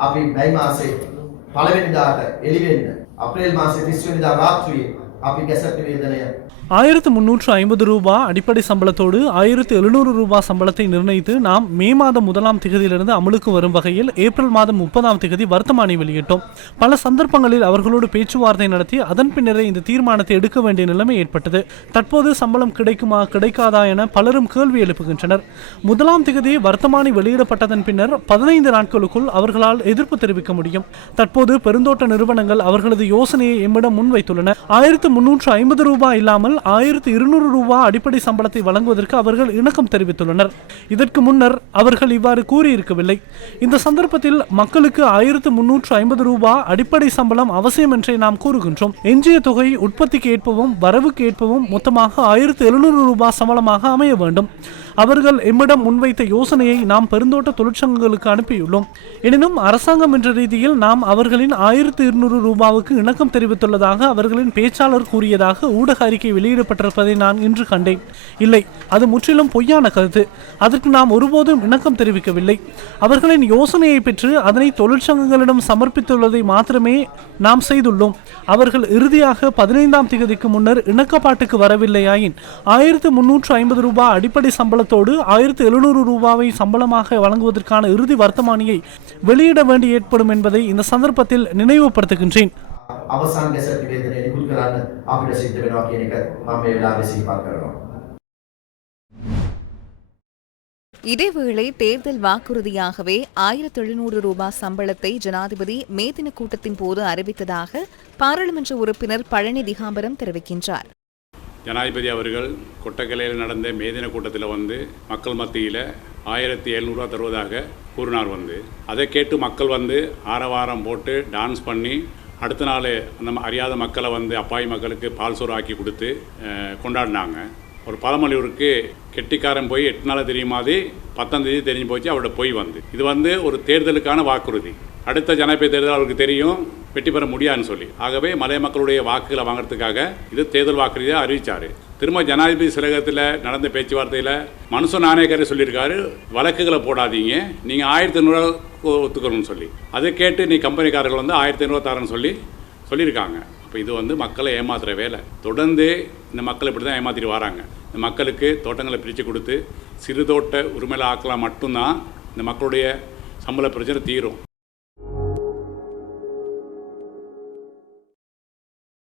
අපි මැයි මාසේ පළවෙනිදාට එළිවෙන්න. අප්‍රේල් මාසේ 30 වෙනිදා රාත්‍රියේ අපි ගැසට් නිවේදනය ஆயிரத்து முன்னூற்று ஐம்பது ரூபா அடிப்படை சம்பளத்தோடு ஆயிரத்து எழுநூறு ரூபா சம்பளத்தை நிர்ணயித்து நாம் மே மாதம் முதலாம் திகதியிலிருந்து அமலுக்கு வரும் வகையில் ஏப்ரல் மாதம் முப்பதாம் திகதி வர்த்தமானி வெளியிட்டோம். பல சந்தர்ப்பங்களில் அவர்களோடு பேச்சுவார்த்தை நடத்தி அதன் பின்னரே இந்த தீர்மானத்தை எடுக்க வேண்டிய நிலைமை ஏற்பட்டது. தற்போது சம்பளம் கிடைக்குமா கிடைக்காதா என பலரும் கேள்வி எழுப்புகின்றனர். முதலாம் திகதி வர்த்தமானி வெளியிடப்பட்டதன் பின்னர் பதினைந்து நாட்களுக்குள் அவர்களால் எதிர்ப்பு தெரிவிக்க முடியும். தற்போது பெருந்தோட்ட நிறுவனங்கள் அவர்களது யோசனையை எம்மிடம் முன்வைத்துள்ளன. ஆயிரத்து முன்னூற்று ஐம்பது ரூபாய் இல்லாமல் ஆயிரத்து இருநூறு ரூபாய் அடிப்படை சம்பளத்தை வழங்குவதற்கு அவர்கள் இணக்கம் தெரிவித்துள்ளனர். இதற்கு முன்னர் அவர்கள் இவ்வாறு கூறியிருக்கவில்லை. இந்த சந்தர்ப்பத்தில் மக்களுக்கு ஆயிரத்து முன்னூற்று ஐம்பது ரூபாய் அடிப்படை சம்பளம் அவசியம் என்றே நாம் கூறுகின்றோம். எஞ்சிய தொகை உற்பத்திக்கு ஏற்பவும் வரவுக்கு ஏற்பவும் மொத்தமாக ஆயிரத்து எழுநூறு ரூபாய் சம்பளமாக அமைய வேண்டும். அவர்கள் எம்மிடம் முன்வைத்த யோசனையை நாம் பெருந்தோட்ட தொழிற்சங்கங்களுக்கு அனுப்பியுள்ளோம். எனினும் அரசாங்கம் என்ற ரீதியில் நாம் அவர்களின் ஆயிரத்தி இருநூறு ரூபாவுக்கு இணக்கம் தெரிவித்துள்ளதாக அவர்களின் பேச்சாளர் கூறியதாக ஊடக அறிக்கை வெளியிடப்பட்டிருப்பதை நான் இன்று கண்டேன். இல்லை அது முற்றிலும் பொய்யான கருத்து. அதற்கு நாம் ஒருபோதும் இணக்கம் தெரிவிக்கவில்லை. அவர்களின் யோசனையை பெற்று அதனை தொழிற்சங்கங்களிடம் சமர்ப்பித்துள்ளதை மாத்திரமே நாம் செய்துள்ளோம். அவர்கள் இறுதியாக பதினைந்தாம் திகதிக்கு முன்னர் இணக்கப்பாட்டுக்கு வரவில்லையாயின் ஆயிரத்து முன்னூற்று ஐம்பது ரூபாய் அடிப்படை சம்பளம் சம்பளத்தோடு ஆயிரத்து எழுநூறு ரூபாவை சம்பளமாக வழங்குவதற்கான இறுதி வர்த்தமானியை வெளியிட வேண்டி ஏற்படும் என்பதை இந்த சந்தர்ப்பத்தில் நினைவுபடுத்துகின்றேன் අවසන් ගැසට් නිවේදනය නිකුත් කරන්න අපිට සිද්ධ වෙනවා කියන එක මම මේ වෙලාවේ සිහිපත් කරනවා. இதேவேளை தேர்தல் வாக்குறுதியாகவே ஆயிரத்து எழுநூறு ரூபாய் சம்பளத்தை ஜனாதிபதி மே தின கூட்டத்தின் போது அறிவித்ததாக பாராளுமன்ற உறுப்பினர் பழனி திகாம்பரம் தெரிவிக்கின்றார் ஜனாதிபதி அவர்கள் கொட்டக்கலையில் நடந்த மேதின கூட்டத்தில் வந்து மக்கள் மத்தியில் ஆயிரத்தி எழுநூறுவா தருவதாக கூறினார் வந்து. அதை கேட்டு மக்கள் வந்து ஆரவாரம் போட்டு டான்ஸ் பண்ணி அடுத்த நாள் அந்த அறியாத மக்களை வந்து அப்பாவி மக்களுக்கு பால் சோறு ஆக்கி கொடுத்து கொண்டாடினாங்க. ஒரு பழமொழியூருக்கு கெட்டிக்காரன் போய் எட்டு நாள் தெரியுமாதி பத்தாம் தேதி தெரிஞ்சு போச்சு அவரோட போய் வந்து. இது வந்து ஒரு தேர்தலுக்கான வாக்குறுதி. அடுத்த ஜனாதிபதி தேர்தல் அவருக்கு தெரியும் வெற்றி பெற முடியாதுன்னு சொல்லி. ஆகவே மலை மக்களுடைய வாக்குகளை வாங்குறதுக்காக இது தேர்தல் வாக்குறுதியாக அறிவிச்சாரு. திரும்ப ஜனாதிபதி சிலகத்தில் நடந்த பேச்சுவார்த்தையில் மனுஷ நாணயக்காரர் சொல்லியிருக்காரு வழக்குகளை போடாதீங்க நீங்கள் ஆயிரத்தி ஐநூறுரூவா ஒத்துக்கணும்னு சொல்லி. அதை கேட்டு நீ கம்பெனிக்காரர்கள் வந்து ஆயிரத்தி ஐநூறுவா தரேன்னு சொல்லி சொல்லியிருக்காங்க. அப்போ இது வந்து மக்களை ஏமாத்துகிற வேலை. தொடர்ந்து இந்த மக்கள் இப்படி தான் ஏமாற்றிட்டு வராங்க. இந்த மக்களுக்கு தோட்டங்களை பிரித்து கொடுத்து சிறு தோட்ட உரிமையில ஆக்கலாம் மட்டும்தான் இந்த மக்களுடைய சம்பள பிரச்சனை தீரும்.